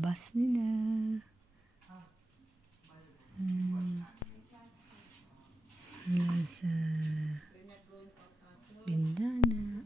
bus nila. Wala sa Bindana.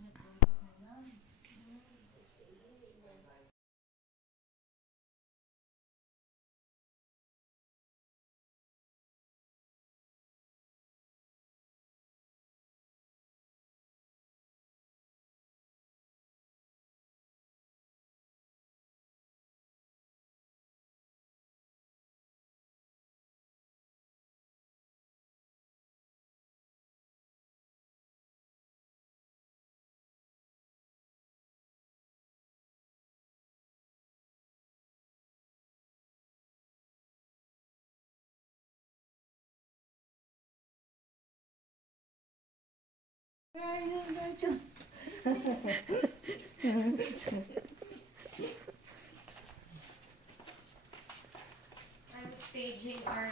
I'm staging our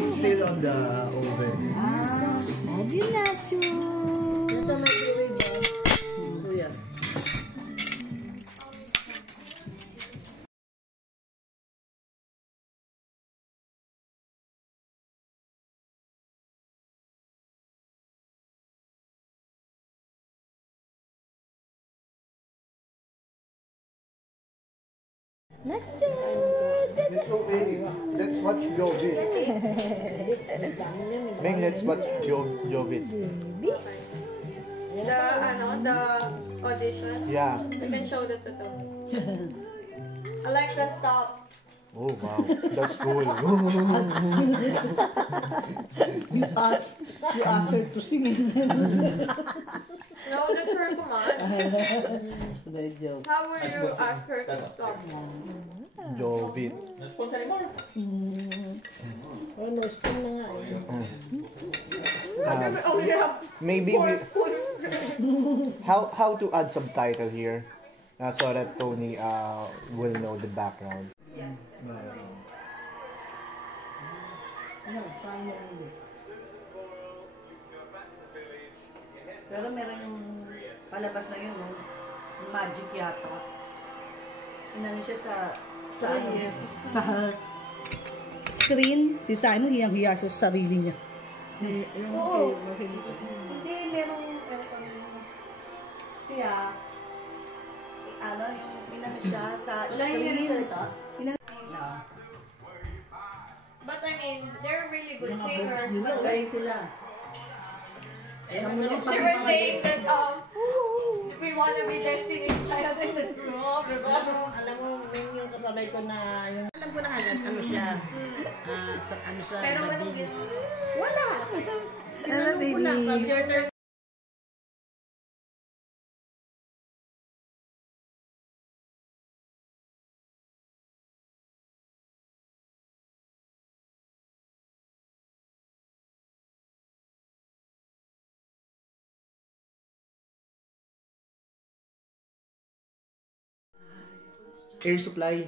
It's still on the oven. Lagi nacho. Nasa microwave ba? Kuya. Nacho. Let's okay. Let's watch Jovit. Meng, let's watch Jovit. the audition. Yeah. You can show that to them. Alexa, stop. Oh wow, that's cool. You asked her to sing it. No, that's her command. The joke. How will you ask her to stop? Jovit. Ano, spoon na nga eh. Maybe we how to add subtitle here so that Tony will know the background. Yes. Ano, saan mo ulo? Pero meron yung palabas na yun, no? Magic yata. Inano siya sa screen. Si Simon, hiyang-hiya siya sa sarili niya. Oo. Hindi, merong siya, ano, yung inano siya sa screen. But I mean, they're really good singers. But But like, sila. they were saying that we want to be Destiny's Child in the group. Alam mo, yung kasabay ko na, yung, alam ko na agad, ano siya, ano siya. Pero anong ginawa? Wala! Ano, baby? Your turn. Air supply.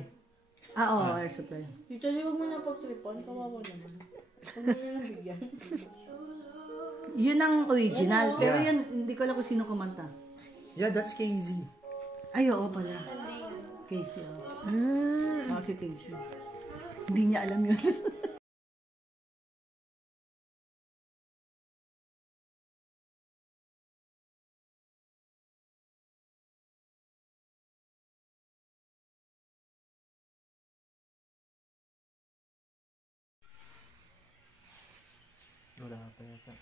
Oo, air supply. Dito, huwag mo na pag-tripan. Kawawa naman. Huwag mo na bigyan. Yun ang original, pero Yeah. yan, hindi ko alam kung sino kumanta. Yeah, that's KZ. Ay, oo pala. Casey, oo. Si Casey. Hindi niya alam yun. Wala pa yata.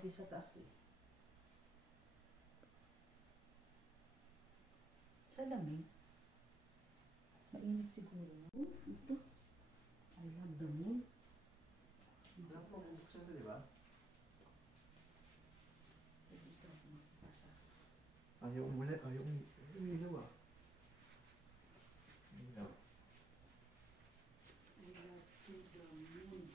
pati sa taas eh. Sa lamig. Mainit siguro. Ito. I love the moon. Wala ko mabubuksan ito, di ba? Ayaw umuli. Ayaw umilaw ah. Umilaw. I love to the moon.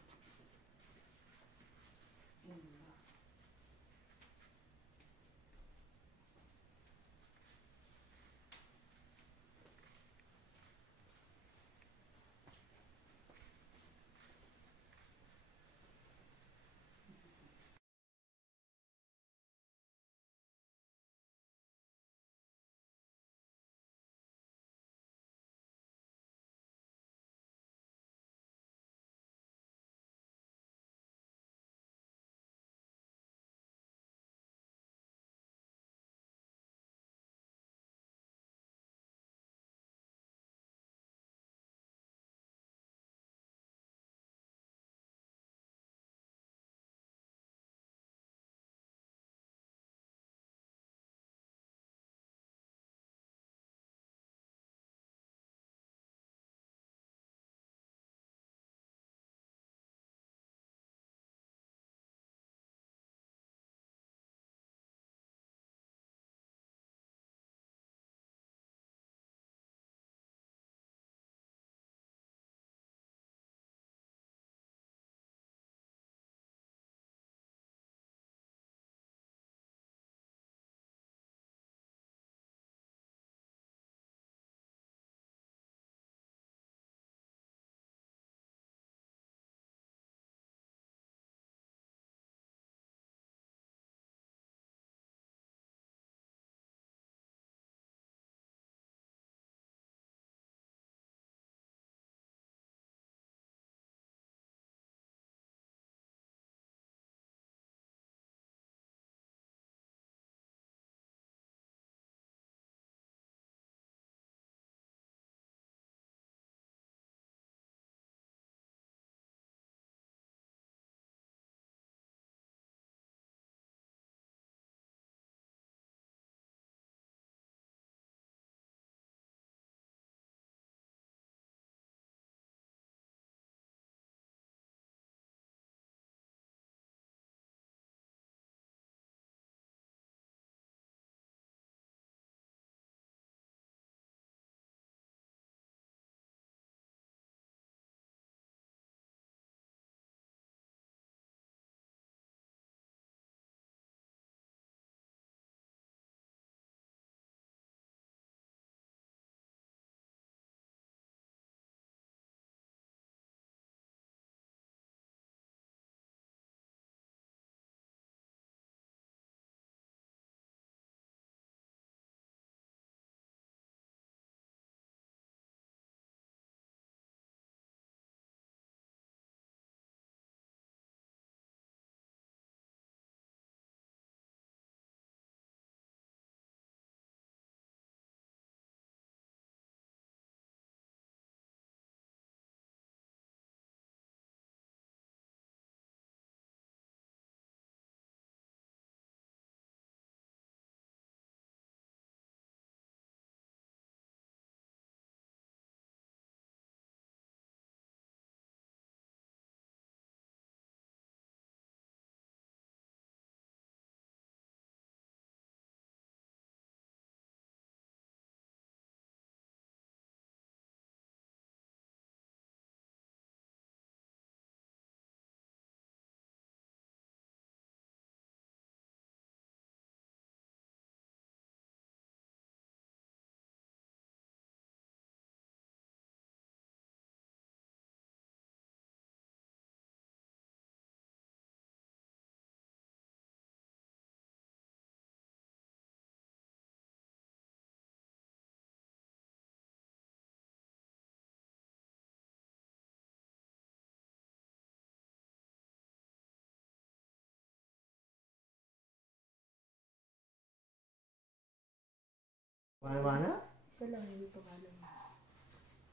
Mana-mana? Isa lang, hindi pa kalam.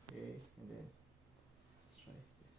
Okay, and then let's try this.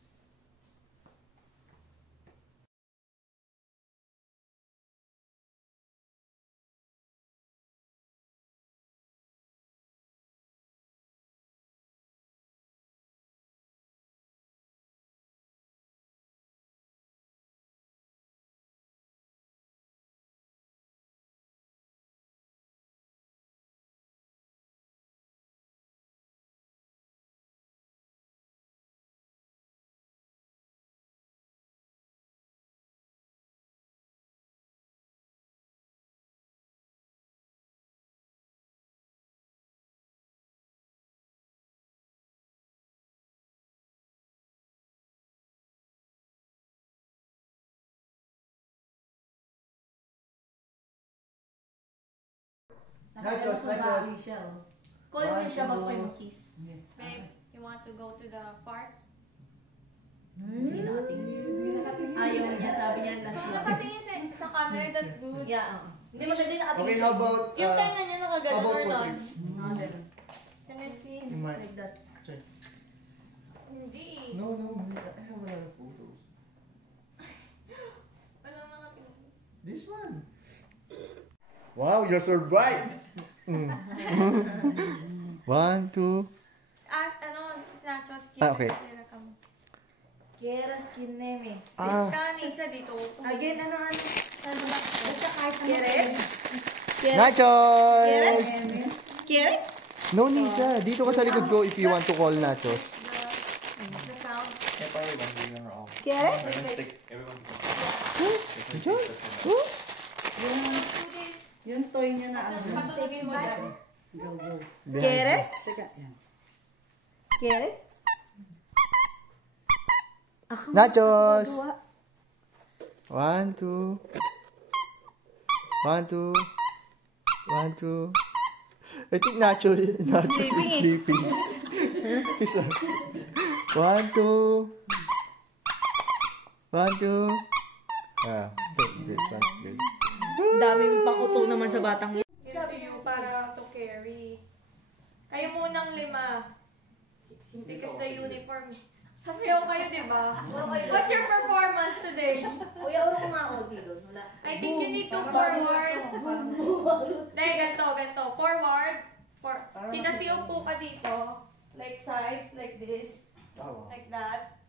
Nachos, nachos. Siya, oh. Call mo siya One, mag two. kiss. Babe, you want to go to the park? Hindi nakatingin. Ayaw niya, sabi niya last year. Nakatingin sa camera, that's good. Yeah, Hindi maganda yung nakatingin Okay, sa- how about... Yung tenga niya nakaganon how or about not? portrait? Can I see? You might... Like that. Check. Hindi. No, I have a lot of photos. Walang nakatingin. This one. Wow, you're so bright. One, two. At nachos, Okay. Kera skin name. Ah. Isa dito. Again, ano ba? Basta kahit ano. Keret? Nachos! Keret? No, Nisa. Dito ka sa likod ko if you want to call nachos. The sound. Keret? Yung toy niya na ano. Patulogin mo dyan. Go, go. Keret? Sika, yan. Keret? Nachos! One, two. One, two. One, two. I think Nachos is sleeping. He's like, one, two. One, two. Ah, this one's good. Daming pakuto naman sa batang yun. Sabi niyo para to carry. Kayo munang 5. Because the uniform. Sasayaw kayo, di ba? What's your performance today? Kuya, ano ko mga OT doon? Wala. I think you need to forward. Dahil ganito. Forward. Pinasiyaw po ka dito. Like sides, like this. Oh, Like that.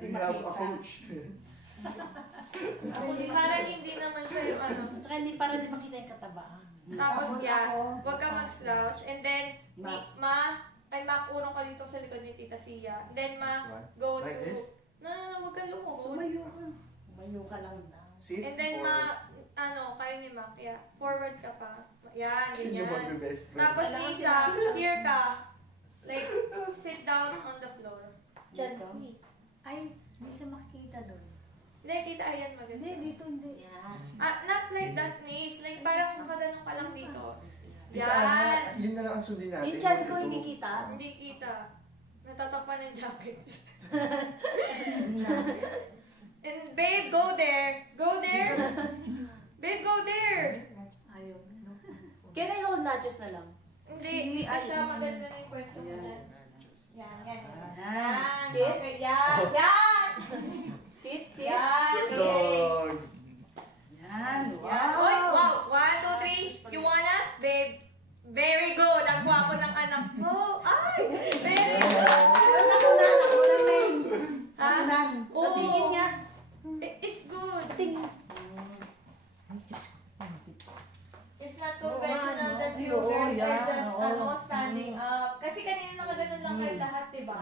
we have a coach. Para hindi naman siya yung ano. Tsaka hindi para di makita yung katabaan. Tapos yan, huwag ka mag-slouch. And then, makurong ka dito sa likod ni Tita Sia. Then, go Like to... this? No, huwag ka lumuhod. Tumayo ka. Tumayo ka lang daw. Sit And then, forward. kayo ni Mac, yeah. Forward ka pa. Yan, You want your ganyan. best friend. Tapos, Isa, here ka. Like, sit down on the floor. Diyan. Ay, hindi siya makikita doon. Hindi, Tita, ayan, maganda. Hindi, dito hindi. Yan. Not like that, Miss. Like, parang nakaganon ka lang dito. Tita, Yan. yun na lang ang sundin natin. Yung chan ko hindi kita. Hindi kita. Natatapan ng jacket. And babe, go there. Go there. Babe, go there. Ayaw. Can I hold nachos na lang? Hindi siya maganda na yung pwesto mo dyan. Yan, yan. Yan. Sit. Okay, yan. Yan. Sit. Yan. Dog. Yan. Yan. Oy, wow. 1, 2, 3. You wanna? Babe. Very good. Ang gwapo ng anak mo. Ay! Very good. Ha? Oo. Tingin nga. It's good. Tingin. It's not conventional that you Oo, guys are yan, just oo. standing up. Kasi kanina nakaganon lang kayo lahat, diba?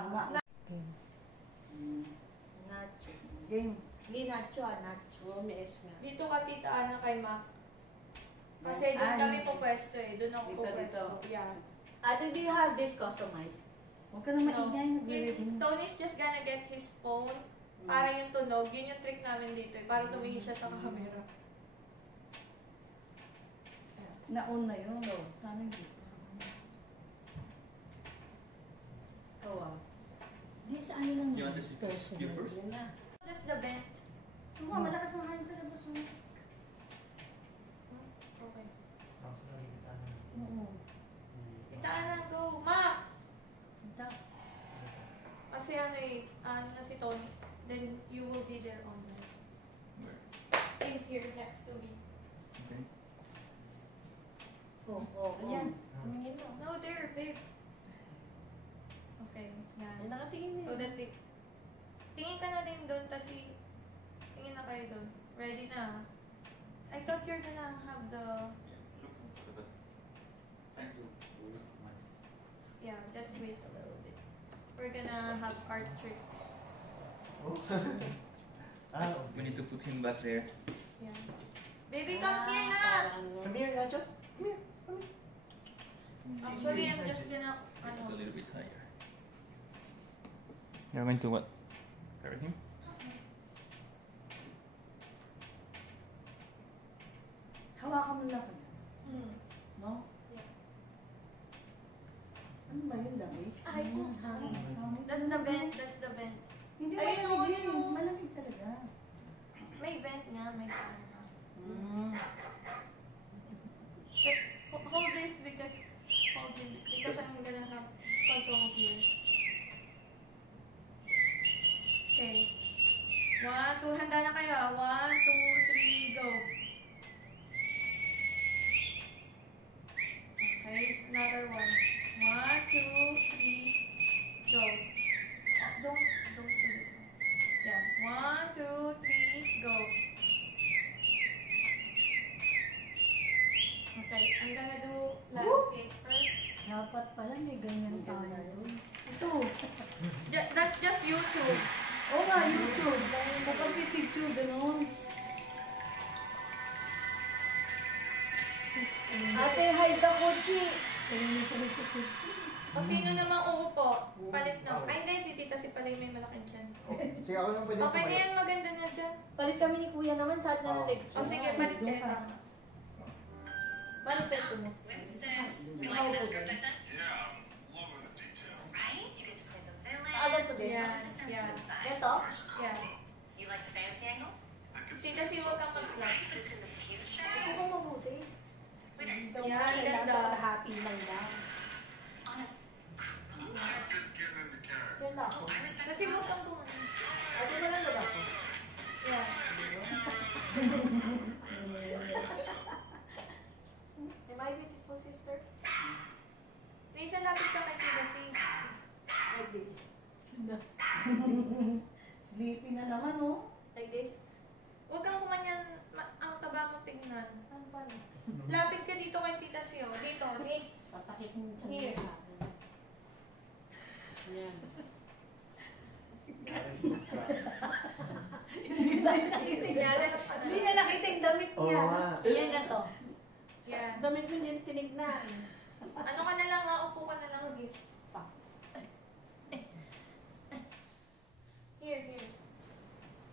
Nachos. Game. Hindi nacho, nacho. Romies nga. Dito ka tita Ana kay Mac. Kasi doon kami po pwesto eh. Doon ako po Dito, pwesto. dito. Yeah. Ate, do you have this customized? Huwag ka na maingay. Nagre-review. Tony's just gonna get his phone para yung tunog. Yun yung trick namin dito eh. Para tumingin siya sa camera. Nauna yun. Tanong dito. Oh, wow. This ano lang You want this personal. you first? Yan na. Just the vent. Oo, malakas ang hangin sa labas mo. Okay. Oo. Tita Ana, go! Ma! Ito. Kasi ano eh, ano na si Tony. Then you will be there on the Where? in here next to me. Okay. Oh. Ayan. Tumingin mo. No, there, babe. Okay, yan. Ay, nakatingin So niya. that tingin ka na din doon, kasi tingin na kayo doon. Ready na. I thought you're gonna have the, Looking for the trying to move my yeah, just wait a little bit. We're gonna have art trick. We need to put him back there. Yeah. Baby, come here na! Come here, Nachos. Come here. Actually, I'm just gonna, A ano, little bit higher. You're going to what? Carry him? Hawakan mo lang. hmm. Hindi, Ayun, malamig yun, din. oh. Malamig talaga. May vent nga, may fan nga. Mm. Hold this because I'm gonna have control here. Okay. 1, 2, handa na kayo. 1, 2, 3, go. Okay, another one. 1, 2, 3, go. Don't do this. Yeah. 1, 2, 3, go. Okay, I'm gonna do landscape first. Dapat pala may ganyan tayo. Ito. That's just YouTube. Oo nga, YouTube. Kapag-picture, gano'n. Ate, hide the Kochi. Kaya niya sa recipe. O sino namang uupo? Palit na. Ay, hindi. Si Tita si Palay may malaking tiyan. Sige, ako lang pwede Okay na yan. Maganda na dyan. Palit kami ni Kuya naman, saan na ng legs O sige, palit kayo. Tama. Paano pesto mo? Winston, we How like that old script I are sent? Yeah, I'm loving the detail. Right? You get to play the villain. Agad to din. Yeah. The sensitive side. Ito? Nice Yeah. combo. You like the fantasy angle? I could Tita si huwag kang mag-slap. Right, but it's in the future. Ako mabuti. Wait, Yeah, ganda. Happy lang lang. on a. I'm just getting into character. Kaya ako. Oh, I respect Kasi the huwag kang process. tumulong. Ate, maganda ba ako? Yeah. Am I beautiful, sister? Nisa, lapit ka kay Tita si. Like this. Sleepy na naman, oh. Like this. Huwag kang kumanyan. Ang taba mo tignan. Ano pa? Lapit ka dito kay Tita si. Oh. Dito, miss. Patakit mo siya Here. sa akin. Yan. Yan. Hindi na nakita yung damit Oo niya. nga. Iyan na to. Yan. Damit mo hindi tinignan. Ano ka na lang, upo ka na lang, miss. Here.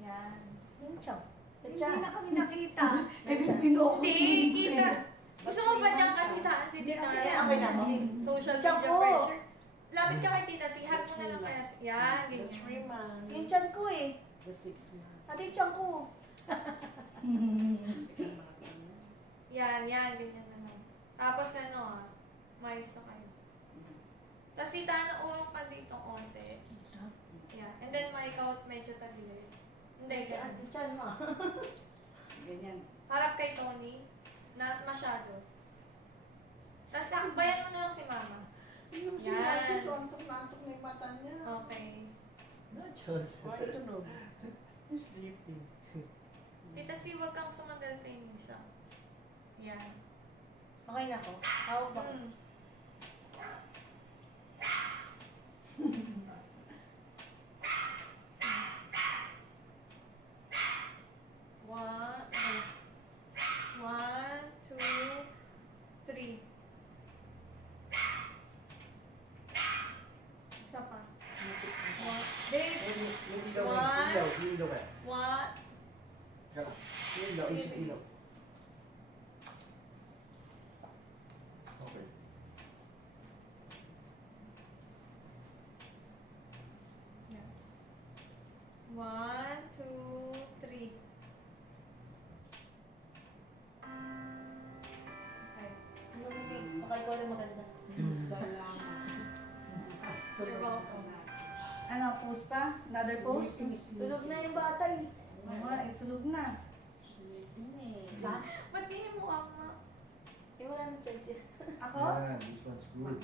Yan. Yung chow. Hindi Hindi na na kami nakita. Eh, pinoko Hindi, kita. Gusto mo ba diyang kakitaan si Tita? Okay na, okay na. Social Tiyan media ko. pressure. Lapit ka kay Tita, si hug mo na lang kaya. Yan, The ganyan. 3 months. Yung tiyan ko eh. The 6 months. Ate, yung tiyan ko. Yan, ganyan na lang. Tapos mais na kayo. Tapos Tita, urong ka dito konti. Yeah. And then maikaw medyo tagilid. Hindi, ganyan. Yung tiyan mo. Ganyan. Harap kay Tony. Not masyado. Tapos akbayan mo na lang si Mama. Yung si Yan. Michael, so antok na yung mata niya. Okay. Nachos. Why tunog? He's sleeping. Tita, si huwag kang sumandal kay Nisa. Yan. Okay na ako. Hawak ba? Mm. One, two, three. Isa pa. Babe, Yung ilaw, One. yung ilaw ka. one. Yung ilaw, isip ilaw. Okay. Yeah. One, two, three. Okay. Ano kasi? Baka ikaw lang maganda. Salamat. You're welcome. Ano, post pa? Another post? Tulog na yung bata eh. Oo nga, itulog na. Ba? Ba't ganyan mo, Ama? Eh, wala nang choice yan. Ako? Yan, this one's good.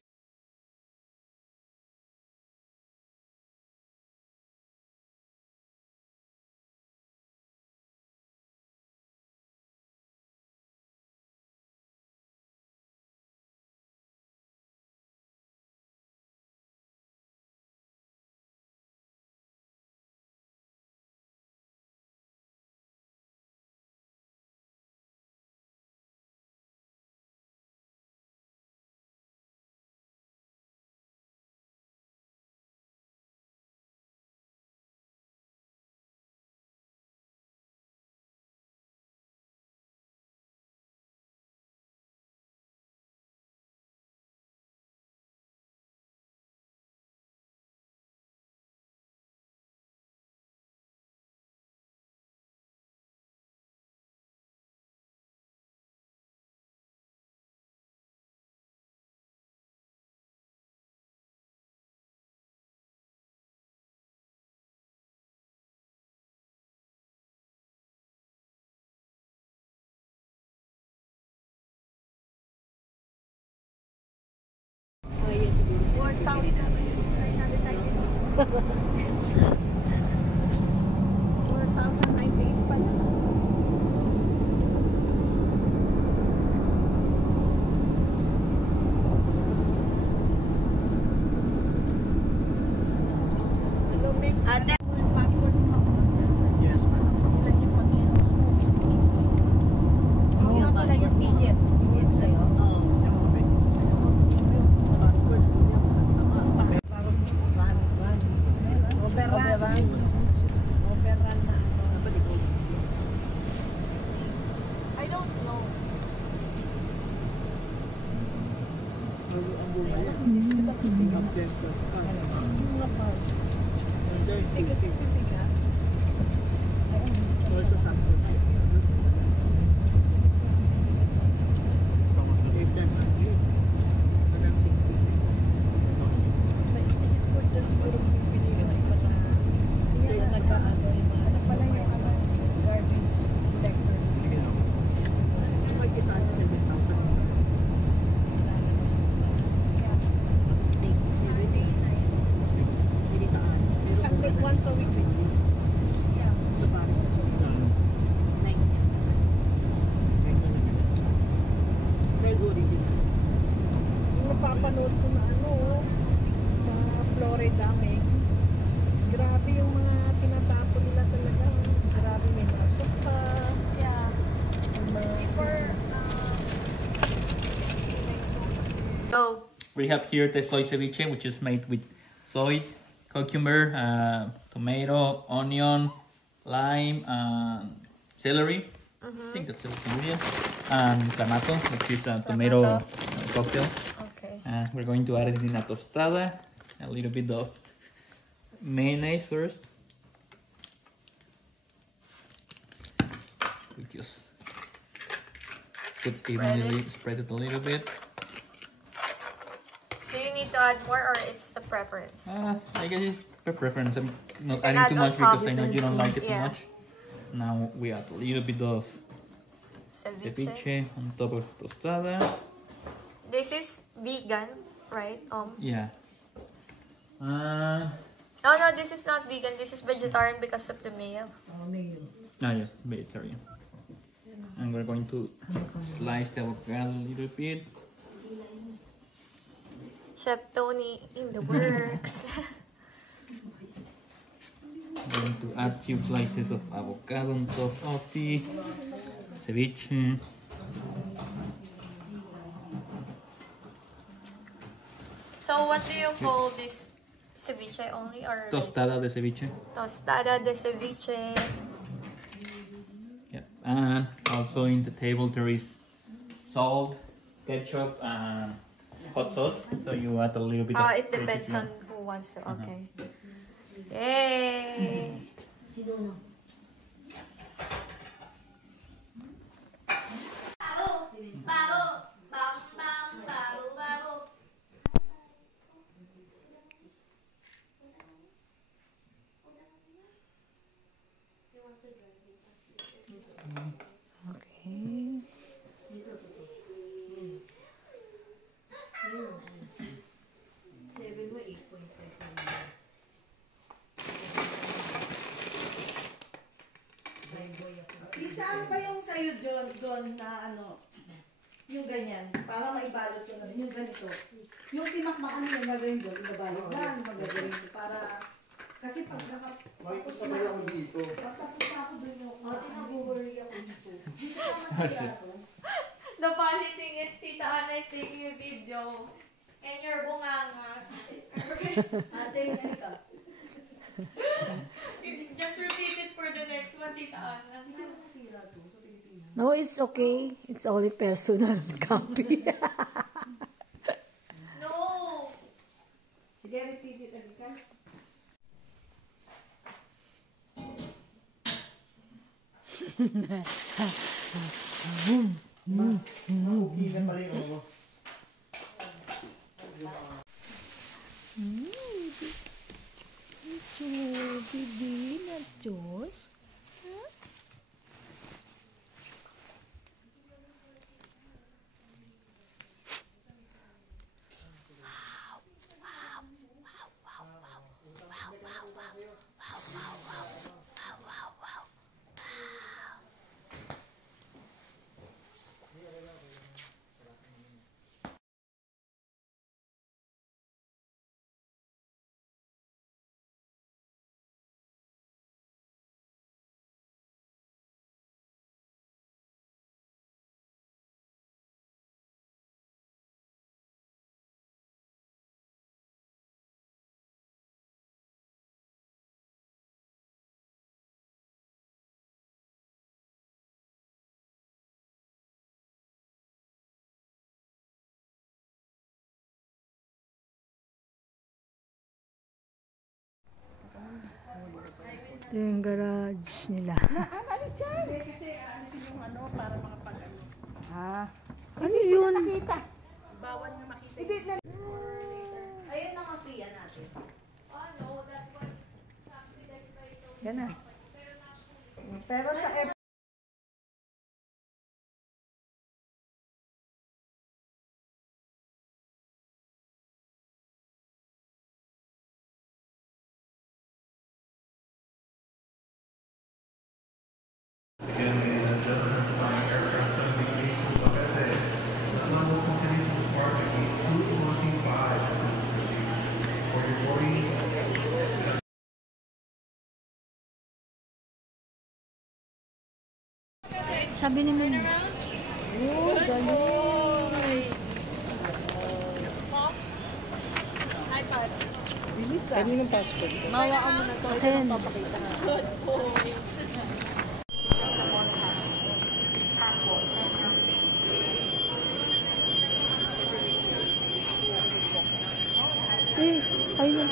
4,098 pala. Ate, passport mo ako doon sa Yes, ma'am. ilan yung pag-inom ako. Oo nga pala yung ticket. Ticket sa'yo? Oo. Okay. Passport mo yan. Overrun. Overrun na ano. I don't know. Once a week. Yung napapanood ko na ano, sa Florida, may grabe yung mga tinatapon nila talaga. Grabe, may mga sopa. Yeah. Mga, Before, Go. We have here the soy ceviche, which is made with soy, cucumber, tomato, onion, lime, celery. I think that's the ingredient. And clamato, which is a tomato cocktail. Okay. We're going to add it in a tostada. A little bit of mayonnaise first. We just spread it a little bit. Do you need to add more or it's the preference? I guess it's per preference. I'm not can adding add too on much because top. I know you don't like it too Yeah. much. Now we add a little bit of Ceviche. ceviche on top of tostada. This is vegan, right? Yeah. No, this is not vegan. This is vegetarian because of the mayo. mayo. Yeah, vegetarian. And we're going to slice the avocado a little bit. Chef Tony in the works. Going to add a few slices of avocado on top of the ceviche. So what do you call this ceviche only or Tostada de ceviche. tostada de ceviche? Yep. And also in the table there is salt, ketchup, and hot sauce. So you add a little bit of It depends on who wants to. Okay. Yay! Okay. Lisa, ano ba yung sa'yo doon na ano, yung ganyan, para maibalot ko na yung ganito. Yung pinakmakan yung gagawin doon, ibabalot na, magagawin ko para, kasi pag nakapagpapos na ako dito. Pagtapos na ako doon yung, tinag-worry ako dito. Dito ka masaya ako. The funny thing is, Tita Ana is taking a video and your bungangas. Ate, yan ka. Just repeat it for the next one, Tita Ana. No, it's okay. It's only personal copy. No! Sige, repeat it again. Okay na pala yung ano. Bibi na Diyos. Wow. Ito yung garage nila. Ano dyan? Kasi alisin yung ano para makapag ano. Ano yun? Makita. Bawal na makita. Hindi. Ayun ang apiya natin. Yan na. Pero sa Sabi ni Mami. Oh, galing. Bilis ah. Kaninong passport? Mawa ka muna to. Ito ang papakita na. Ayun.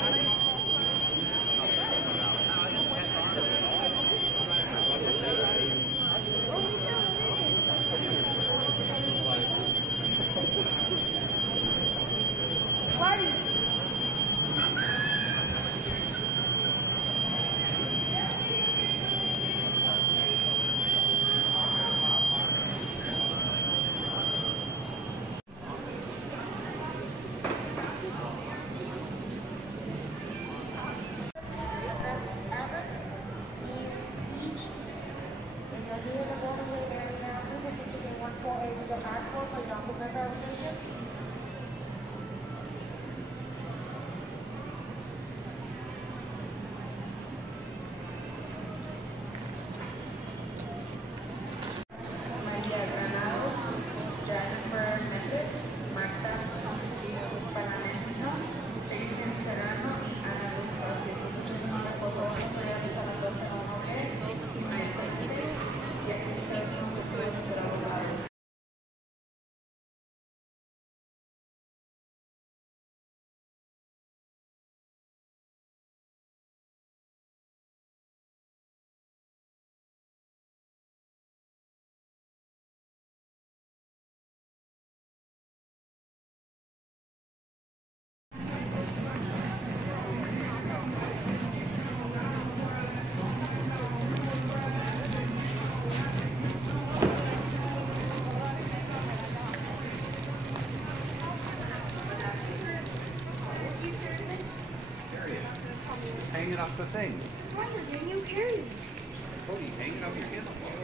Hanging off the thing. Why are you carrying? Oh, you hanging off your handlebar.